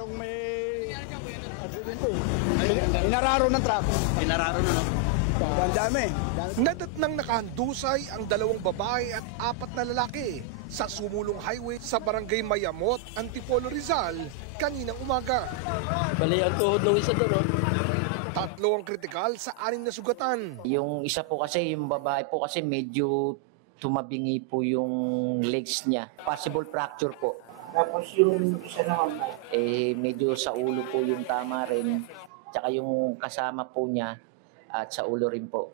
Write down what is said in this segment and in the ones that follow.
Itong may accident eh. Inararo ng truck. Inararo na, no? Ang dami. Nadatnang nakahandusay ang 2 babae at 4 na lalaki sa sumulong highway sa barangay Mayamot, Antipolo, Rizal kaninang umaga. Bali ang tuhod ng isa doon, no? 3 ang kritikal sa 6 na sugatan. Yung isa po kasi, yung babae po kasi medyo tumabingi po yung legs niya. Possible fracture po. Tapos yung isa naman po? Medyo sa ulo po yung tama rin. Tsaka yung kasama po niya at sa ulo rin po.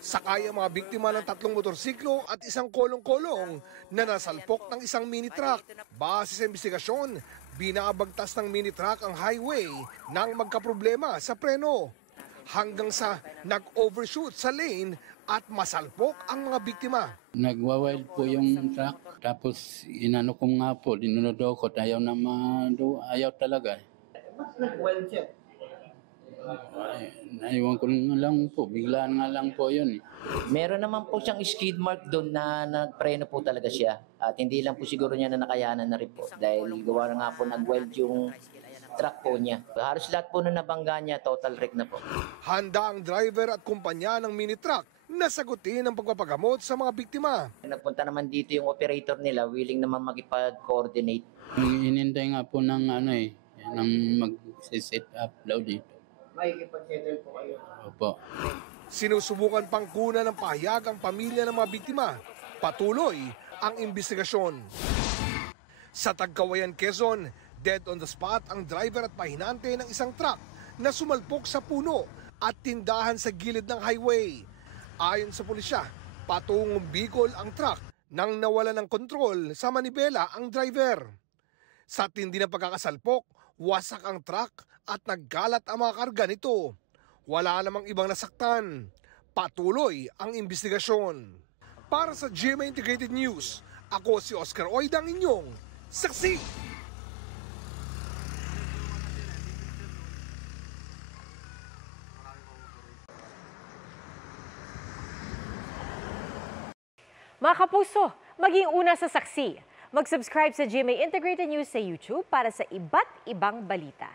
Sakay ang mga biktima ng 3 motorsiklo at 1 kolong-kolong na nasalpok ng 1 mini truck. Base sa investigasyon, binabagtas ng mini truck ang highway nang magkaproblema sa preno. Hanggang sa nag-overshoot sa lane at masalpok ang mga biktima. Nagwa-wild po yung truck, tapos inano ko nga po, dinunodo ko, ayaw ayaw talaga. Mas nag-wild siya? Naiwan ko lang po, biglaan nga lang po yun. Meron naman po siyang skid mark doon na nagpreno po talaga siya. At hindi lang po siguro niya na nakayanan na rin po. Dahil gawa na nga po nag-weld yung truck po niya. Halos lahat po na nabangga niya, total wreck na po. Handa ang driver at kumpanya ng mini truck na sagutin ang pagpapagamot sa mga biktima. Nagpunta naman dito yung operator nila, willing naman makipag-coordinate. Inintay nga po ng ng mag-set up daw dito. Makikipag-settle po kayo? Opo. Sinusubukan pang kuna ng pahayag ang pamilya ng mga biktima. Patuloy ang investigasyon. Sa Tagkawayan, Quezon, dead on the spot ang driver at pahinante ng 1 truck na sumalpok sa puno at tindahan sa gilid ng highway. Ayon sa pulisya, patungong Bicol ang truck nang nawala ng kontrol sa manibela ang driver. Sa tindi ng pagkakasalpok, wasak ang truck at nagkalat ang mga karga nito. Wala namang ibang nasaktan. Patuloy ang investigasyon. Para sa GMA Integrated News, ako si Oscar Oidang, inyong saksi. Mga kapuso, maging una sa saksi. Mag-subscribe sa GMA Integrated News sa YouTube para sa iba't ibang balita.